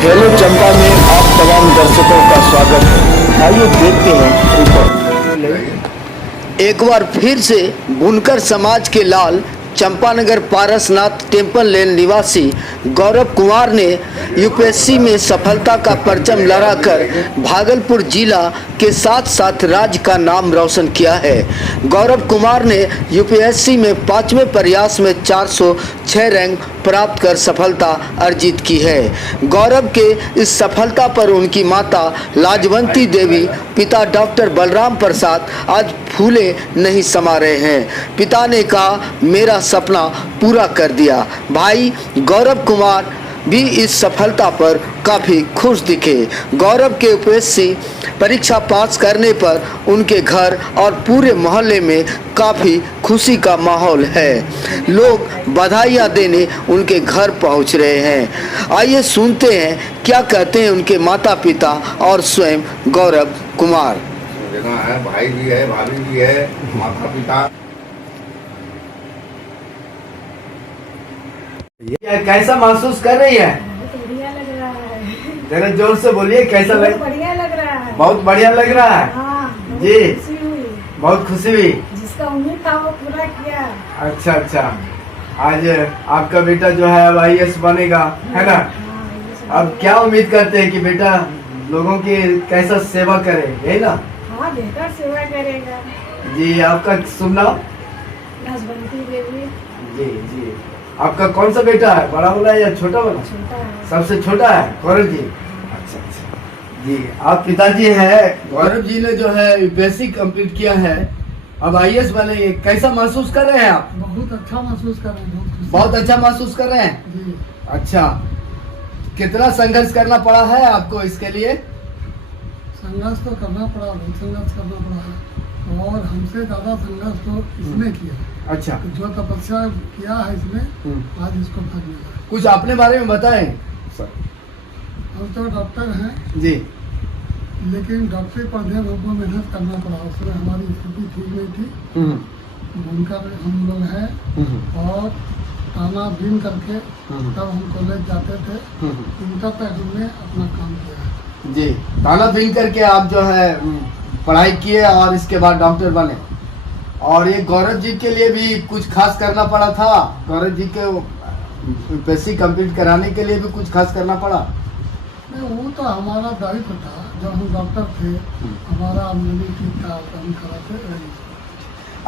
Hello चंपा में आप तमाम दर्शकों का स्वागत है। आइए देखते हैं रिपोर्ट। एक बार फिर से बुनकर समाज के लाल चंपानगर पारसनाथ टेम्पल लेन निवासी गौरव कुमार ने यूपीएससी में सफलता का परचम लहराकर भागलपुर जिला के साथ साथ राज्य का नाम रोशन किया है। गौरव कुमार ने यूपीएससी में 5वें प्रयास में 406 रैंक प्राप्त कर सफलता अर्जित की है। गौरव के इस सफलता पर उनकी माता लाजवंती देवी, पिता डॉक्टर बलराम प्रसाद आज फूले नहीं समा रहे हैं। पिता ने कहा, मेरा सपना पूरा कर दिया। भाई गौरव कुमार भी इस सफलता पर काफ़ी खुश दिखे। गौरव के यूपीएससी परीक्षा पास करने पर उनके घर और पूरे मोहल्ले में काफ़ी खुशी का माहौल है। लोग बधाइयाँ देने उनके घर पहुंच रहे हैं। आइए सुनते हैं क्या कहते हैं उनके माता पिता और स्वयं गौरव कुमार। है, भाई भी है, भाभी भी है, माता पिता। कैसा महसूस कर रही है? बढ़िया लग रहा है। जरा जोर से बोलिए, कैसा लग? बढ़िया लग रहा है। बहुत बढ़िया लग रहा है। हाँ, जी, खुशी हुई। बहुत खुशी हुई। जिसका उम्मीद था वो पूरा किया। अच्छा अच्छा, आज आपका बेटा जो है अब IAS बनेगा, है ना? अब क्या उम्मीद करते हैं कि बेटा लोगों की कैसा सेवा करे, यही ना? हाँ, बेहतर सेवा करेगा। जी, आपका शुभ नाम? लाजवंती देवी। जी जी। आपका कौन सा बेटा है, बड़ा वाला या छोटा वाला? छोटा है। सबसे छोटा है गौरव जी। अच्छा अच्छा जी, आप पिताजी हैं। गौरव जी ने जो है यूपीएससी कंप्लीट किया है, अब IAS बनेंगे। कैसा महसूस कर रहे हैं आप? बहुत अच्छा महसूस कर रहे हैं। बहुत अच्छा महसूस कर रहे हैं। जी। अच्छा, कितना संघर्ष करना पड़ा है आपको इसके लिए? संघर्ष तो करना पड़ा, बहुत संघर्ष करना पड़ा है, और हमसे ज्यादा संघर्ष तो इसने किया। अच्छा, जो तपस्या किया है इसने, आज इसको फल मिला है। कुछ अपने बारे में बताएं। हम तो डॉक्टर हैं, जी, लेकिन डॉक्टरी पढ़ने में हमको मेहनत करना पड़ा। उसमें हमारी स्थिति ठीक नहीं थी। बुनकर हम लोग हैं, और ताना बीन करके तब हम कॉलेज जाते थे। इंटर तक हमने अपना काम किया है। जी, ताना बीन करके आप जो है पढ़ाई किए और इसके बाद डॉक्टर बने। और ये गौरव जी के लिए भी कुछ खास करना पड़ा था? गौरव जी के यूपीएससी कंप्लीट कराने के लिए भी कुछ खास करना पड़ा? नहीं, वो तो हमारा दायित्व था। जब हम डॉक्टर थे, हमारा आमदनी ठीक था, तो हम कराते रहे।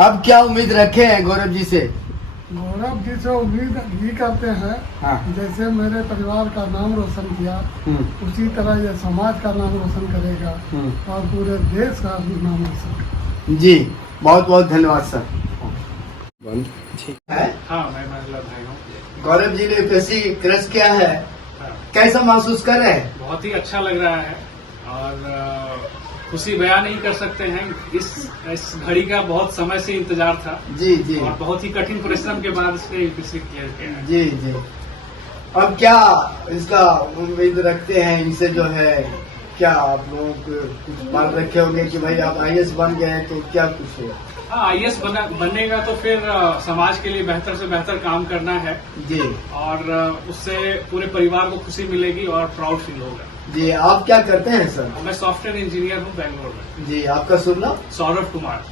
अब क्या उम्मीद रखे हैं गौरव जी से? गौरव जी से उम्मीद ये करते हैं, हाँ। जैसे मेरे परिवार का नाम रोशन किया, उसी तरह ये समाज का नाम रोशन करेगा, और पूरे देश का भी नाम रोशन करेगा। जी, बहुत बहुत धन्यवाद सर। हाँ, मैं महिला भाई हूँ। गौरव जी ने यूपीएससी क्रैश किया है, कैसा महसूस कर रहे हैं? बहुत ही अच्छा लग रहा है, और खुशी बयान नहीं कर सकते हैं। इस घड़ी का बहुत समय से इंतजार था। जी जी। और बहुत ही कठिन परिश्रम के बाद इसने यूपीएससी क्लियर किया है। जी जी। अब क्या इसका उम्मीद रखते हैं इनसे जो है? क्या आप लोगों को कुछ मान रखे होंगे कि भाई आप IAS बन गए हैं तो क्या कुछ होगा? हाँ, IAS बननेगा तो फिर समाज के लिए बेहतर से बेहतर काम करना है। जी। और उससे पूरे परिवार को खुशी मिलेगी और प्राउड फील होगा। जी, आप क्या करते हैं सर? मैं सॉफ्टवेयर इंजीनियर हूँ बेंगलोर में। जी, आपका शुभ नाम? Saurabh Kumar.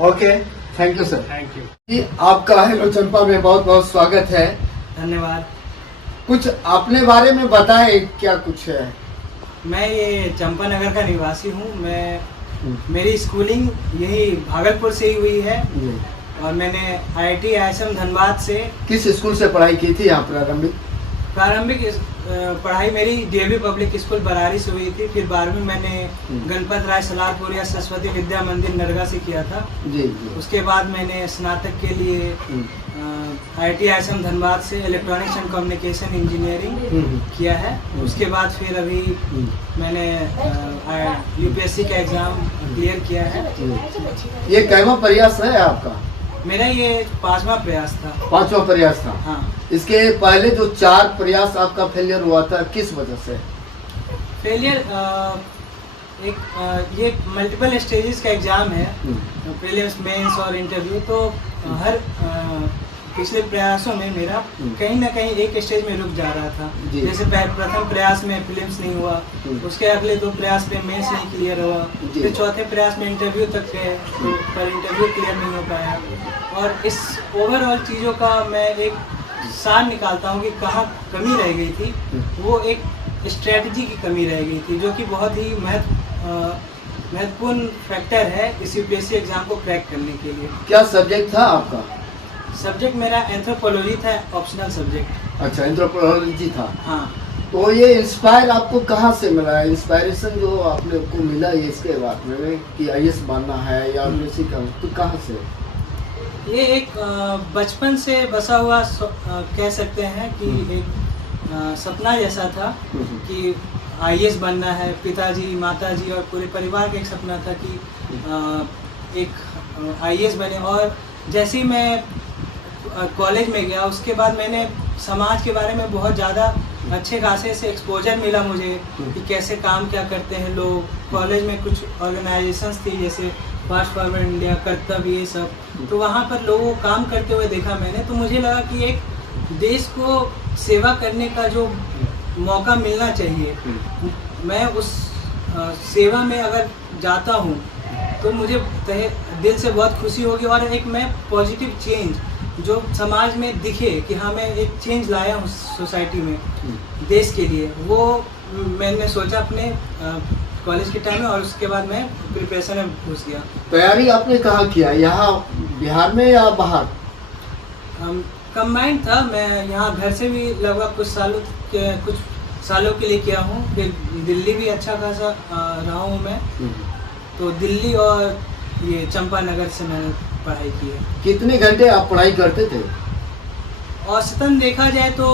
Okay, thank you sir. Thank you जी, आपका हेलो चंपा में बहुत बहुत स्वागत है। धन्यवाद। कुछ अपने बारे में बताएं, क्या कुछ है? मैं ये चंपानगर का निवासी हूँ। मेरी स्कूलिंग यही भागलपुर से ही हुई है, और मैंने IIT ISM धनबाद से। किस स्कूल से पढ़ाई की थी आप? प्रारंभिक पढ़ाई मेरी DAV पब्लिक स्कूल बरारी से हुई थी। फिर 12वीं मैंने गणपत राय सलारपुरिया सरस्वती विद्या मंदिर नरगा से किया था। जी जी। उसके बाद मैंने स्नातक के लिए IIT ISM धनबाद से इलेक्ट्रॉनिक्स एंड कम्युनिकेशन इंजीनियरिंग किया है। उसके बाद फिर अभी मैंने यूपीएससी का एग्जाम क्लियर किया है। ये कैवा प्रयास है आपका? मेरा ये 5वां प्रयास था। 5वां प्रयास था? हाँ। इसके पहले जो 4 प्रयास आपका फेलियर हुआ था, किस वजह से फेलियर? ये मल्टीपल स्टेजेस का एग्जाम है, प्रीलिम्स, मेंस और इंटरव्यू। तो हर पिछले प्रयासों में मेरा कहीं ना कहीं एक स्टेज में रुक जा रहा था। जी। जैसे प्रथम प्रयास में फिल्म्स नहीं हुआ, उसके अगले 2 प्रयास में मेंस नहीं क्लियर हुआ, जी। फिर चौथे प्रयास में इंटरव्यू तक गए तो पर इंटरव्यू क्लियर नहीं हो पाया। और इस ओवरऑल चीज़ों का मैं एक सार निकालता हूँ कि कहाँ कमी रह गई थी। वो एक स्ट्रेटजी की कमी रह गई थी, जो कि बहुत ही महत्वपूर्ण फैक्टर है इस यूपीएससी एग्जाम को क्रैक करने के लिए। क्या सब्जेक्ट था आपका? सब्जेक्ट मेरा एंथ्रोपोलॉजी था, ऑप्शनल सब्जेक्ट। अच्छा, एंथ्रोपोलॉजी था। हाँ। तो ये इंस्पायर आपको कहाँ से मिला? इंस्पायरेशन जो आपने को मिला ये इसके बारे में कि आईएएस बनना है या यूपीएससी का, तो कहाँ से? ये एक बचपन से बसा हुआ कह सकते हैं कि एक सपना जैसा था कि आईएएस बनना है। पिताजी, माताजी और पूरे परिवार का एक सपना था कि एक आईएएस बने। और जैसे ही मैं कॉलेज में गया उसके बाद मैंने समाज के बारे में बहुत ज़्यादा अच्छे खासे से एक्सपोजर मिला मुझे कि कैसे काम क्या करते हैं लोग। कॉलेज में कुछ ऑर्गेनाइजेशंस थी जैसे फास्ट फॉरवर्ड इंडिया, कर्तव्य, ये सब। तो वहाँ पर लोगों को काम करते हुए देखा मैंने, तो मुझे लगा कि एक देश को सेवा करने का जो मौका मिलना चाहिए, मैं उस सेवा में अगर जाता हूँ तो मुझे दिल से बहुत खुशी होगी। और एक मैं पॉजिटिव चेंज जो समाज में दिखे कि हाँ मैं एक चेंज लाया हूँ सोसाइटी में देश के लिए, वो मैंने सोचा अपने कॉलेज के टाइम में। और उसके बाद मैं प्रिपरेशन में घुस गया। तैयारी आपने कहाँ किया, यहाँ बिहार में या बाहर? कंबाइंड था। मैं यहाँ घर से भी लगभग कुछ सालों के लिए किया हूँ। फिर दिल्ली भी अच्छा खासा रहा हूँ मैं। तो दिल्ली और ये चंपानगर से मैंने पढ़ाई की है। कितने घंटे आप पढ़ाई करते थे? औसतन देखा जाए तो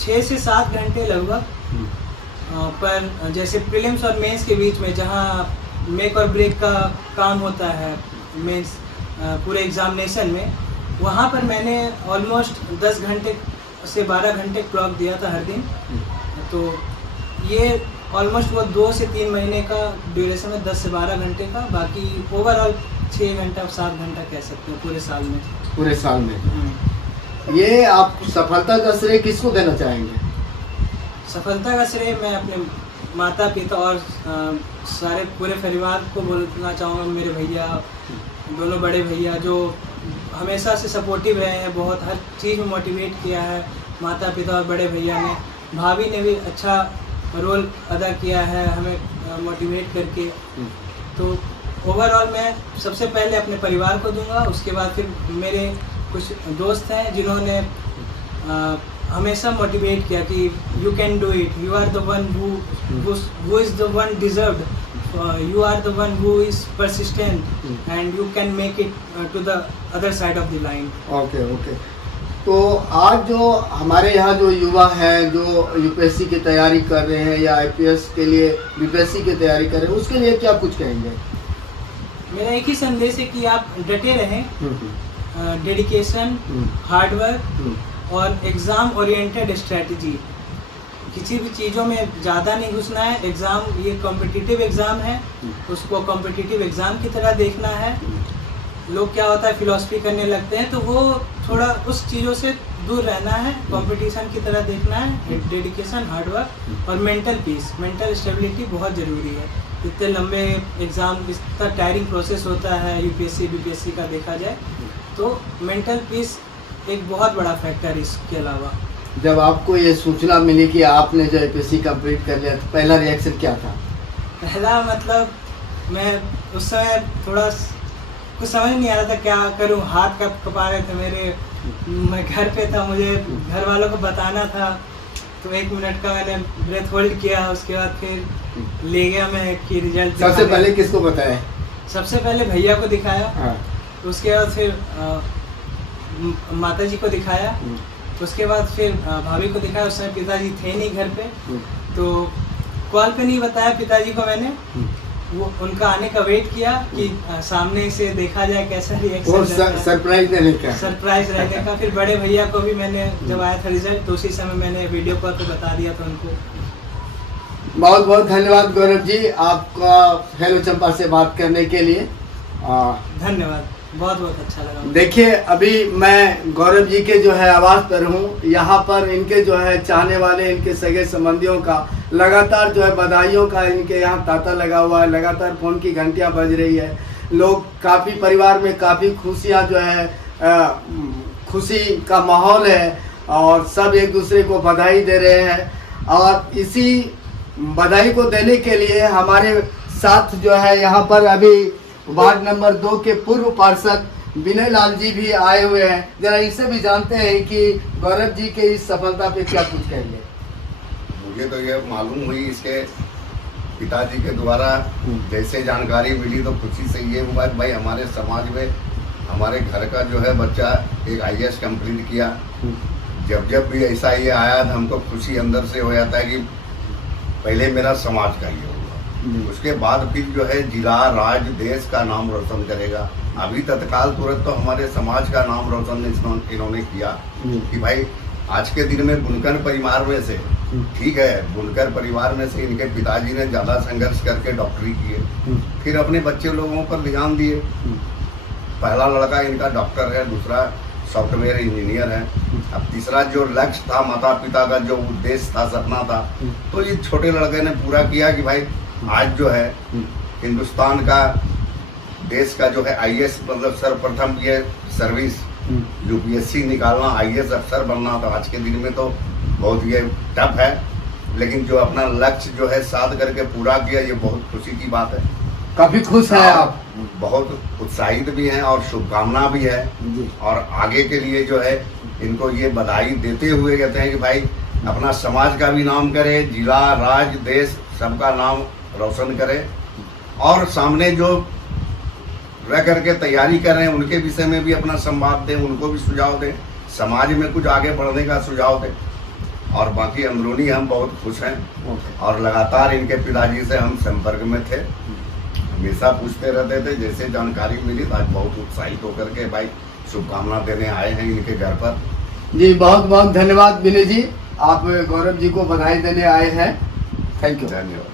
6 से 7 घंटे लगभग। पर जैसे प्रीलिम्स और मेंस के बीच में जहाँ मेक और ब्रेक का काम होता है मेंस पूरे एग्जामिनेशन में, वहाँ पर मैंने ऑलमोस्ट 10 घंटे से 12 घंटे क्लॉक दिया था हर दिन। तो ये ऑलमोस्ट वो 2 से 3 महीने का ड्यूरेशन है, 10 से 12 घंटे का। बाकी ओवरऑल 6 घंटा 7 घंटा कह सकते हैं पूरे साल में। पूरे साल में। ये आप सफलता का श्रेय किसको देना चाहेंगे? सफलता का श्रेय मैं अपने माता पिता और सारे पूरे परिवार को बोलना चाहूँगा। मेरे भैया, दोनों बड़े भैया जो हमेशा से सपोर्टिव रहे हैं, बहुत हर चीज़ में मोटिवेट किया है। माता पिता और बड़े भैया ने, भाभी ने भी अच्छा रोल अदा किया है हमें मोटिवेट करके। तो ओवरऑल मैं सबसे पहले अपने परिवार को दूंगा, उसके बाद फिर मेरे कुछ दोस्त हैं जिन्होंने हमेशा मोटिवेट किया कि you can do it, you are the one who is the one deserved, you are the one who is persistent and you can make it to the other side of the line. Okay okay. तो आज जो हमारे यहाँ जो युवा हैं जो UPSC की तैयारी कर रहे हैं या आईपीएस के लिए यूपीएससी की तैयारी कर रहे हैं, उसके लिए क्या कुछ कहेंगे? मेरा एक ही संदेश है कि आप डटे रहें, डेडिकेशन, हार्डवर्क और एग्ज़ाम ओरिएंटेड स्ट्रेटजी। किसी भी चीज़ों में ज़्यादा नहीं घुसना है। एग्ज़ाम ये कॉम्पिटिटिव एग्ज़ाम है, उसको कॉम्पिटिटिव एग्ज़ाम की तरह देखना है। लोग क्या होता है फिलॉसफी करने लगते हैं, तो वो थोड़ा उस चीज़ों से दूर रहना है, कंपटीशन की तरह देखना है। डेडिकेशन, हार्डवर्क और मेंटल पीस, मेंटल स्टेबिलिटी बहुत ज़रूरी है। इतने लंबे एग्ज़ाम, इतना टायरिंग प्रोसेस होता है यूपीएससी बीपीएससी का देखा जाए, तो मेंटल पीस एक बहुत बड़ा फैक्टर है। इसके अलावा जब आपको ये सूचना मिली कि आपने जो यूपीएससी कंप्लीट कर लिया, तो पहला रिएक्शन क्या था? पहला मतलब मैं उस समय थोड़ा कुछ समझ नहीं आ रहा था क्या करूं। हाथ कपा रहे थे मेरे, मैं घर पे था, मुझे घर वालों को बताना था। तो 1 मिनट का मैंने ब्रेथ होल्ड किया, उसके बाद फिर ले गया मैं कि रिजल्ट। सबसे पहले किसको बताया? सबसे पहले भैया को दिखाया। हाँ। उसके बाद फिर माता जी को दिखाया। उसके बाद फिर भाभी को दिखाया। उस समय पिताजी थे नहीं घर पे, तो कॉल पे नहीं बताया पिताजी को मैंने। वो उनका आने का वेट किया कि सामने से देखा जाए कैसा रिएक्शन, सरप्राइज देने का, सरप्राइज रहने का। फिर बड़े भैया को भी मैंने जब आया था रिजल्ट, तो उसी समय मैंने वीडियो कॉल पे बता दिया था उनको। बहुत बहुत धन्यवाद गौरव जी, आपका हेलो चंपा से बात करने के लिए। धन्यवाद। बहुत बहुत अच्छा लगा मुझे। देखिए, अभी मैं गौरव जी के जो है आवाज पर हूँ। यहाँ पर इनके जो है चाहने वाले, इनके सगे संबंधियों का लगातार जो है बधाइयों का इनके यहाँ तांता लगा हुआ है, लगातार फोन की घंटियाँ बज रही है। लोग काफ़ी, परिवार में काफ़ी खुशियाँ जो है, खुशी का माहौल है और सब एक दूसरे को बधाई दे रहे हैं। और इसी बधाई को देने के लिए हमारे साथ जो है यहाँ पर अभी वार्ड नंबर 2 के पूर्व पार्षद विनय लाल जी भी आए हुए हैं। जरा इनसे भी जानते हैं कि गौरव जी के इस सफलता पे क्या कुछ कहेंगे। मुझे तो ये मालूम हुई इसके पिताजी के द्वारा, जैसे जानकारी मिली तो खुशी से ये हुआ कि भाई हमारे समाज में हमारे घर का जो है बच्चा एक IAS कंप्लीट किया। जब भी ऐसा ये आया तो हमको खुशी अंदर से हो जाता है कि पहले मेरा समाज का ये होगा, उसके बाद फिर जो है जिला, राज्य, देश का नाम रोशन करेगा। अभी तत्काल तुरंत तो हमारे समाज का नाम रोशन इन्होंने किया कि भाई आज के दिन में बुनकर परिवार में से, ठीक है, बुनकर परिवार में से इनके पिताजी ने ज़्यादा संघर्ष करके डॉक्टरी किए, फिर अपने बच्चे लोगों पर ध्यान दिए। पहला लड़का इनका डॉक्टर है, दूसरा सॉफ्टवेयर इंजीनियर है, अब तीसरा जो लक्ष्य था माता पिता का, जो उद्देश्य था, सपना था, तो ये छोटे लड़के ने पूरा किया कि भाई आज जो है हिंदुस्तान का, देश का जो है IAS, मतलब सर्वप्रथम ये सर्विस UPSC निकालना, IAS अफसर बनना, तो आज के दिन में तो बहुत ये टफ है, लेकिन जो अपना लक्ष्य जो है साध करके पूरा किया, ये बहुत खुशी की बात है। काफी खुश हैं आप? बहुत उत्साहित भी हैं और शुभकामना भी है, और आगे के लिए जो है इनको ये बधाई देते हुए कहते हैं कि भाई अपना समाज का भी नाम करे, जिला, राज्य, देश सबका नाम रोशन करे, और सामने जो रह करके तैयारी कर रहे हैं उनके विषय में भी अपना संवाद दें, उनको भी सुझाव दें, समाज में कुछ आगे बढ़ने का सुझाव दें। और बाकी अंदरूनी हम बहुत खुश हैं और लगातार इनके पिताजी से हम संपर्क में थे, हमेशा पूछते रहते थे। जैसे जानकारी मिली तो आज बहुत उत्साहित होकर के भाई शुभकामना देने आए हैं इनके घर पर। जी बहुत बहुत धन्यवाद विनय जी, आप गौरव जी को बधाई देने आए हैं। Thank you. धन्यवाद।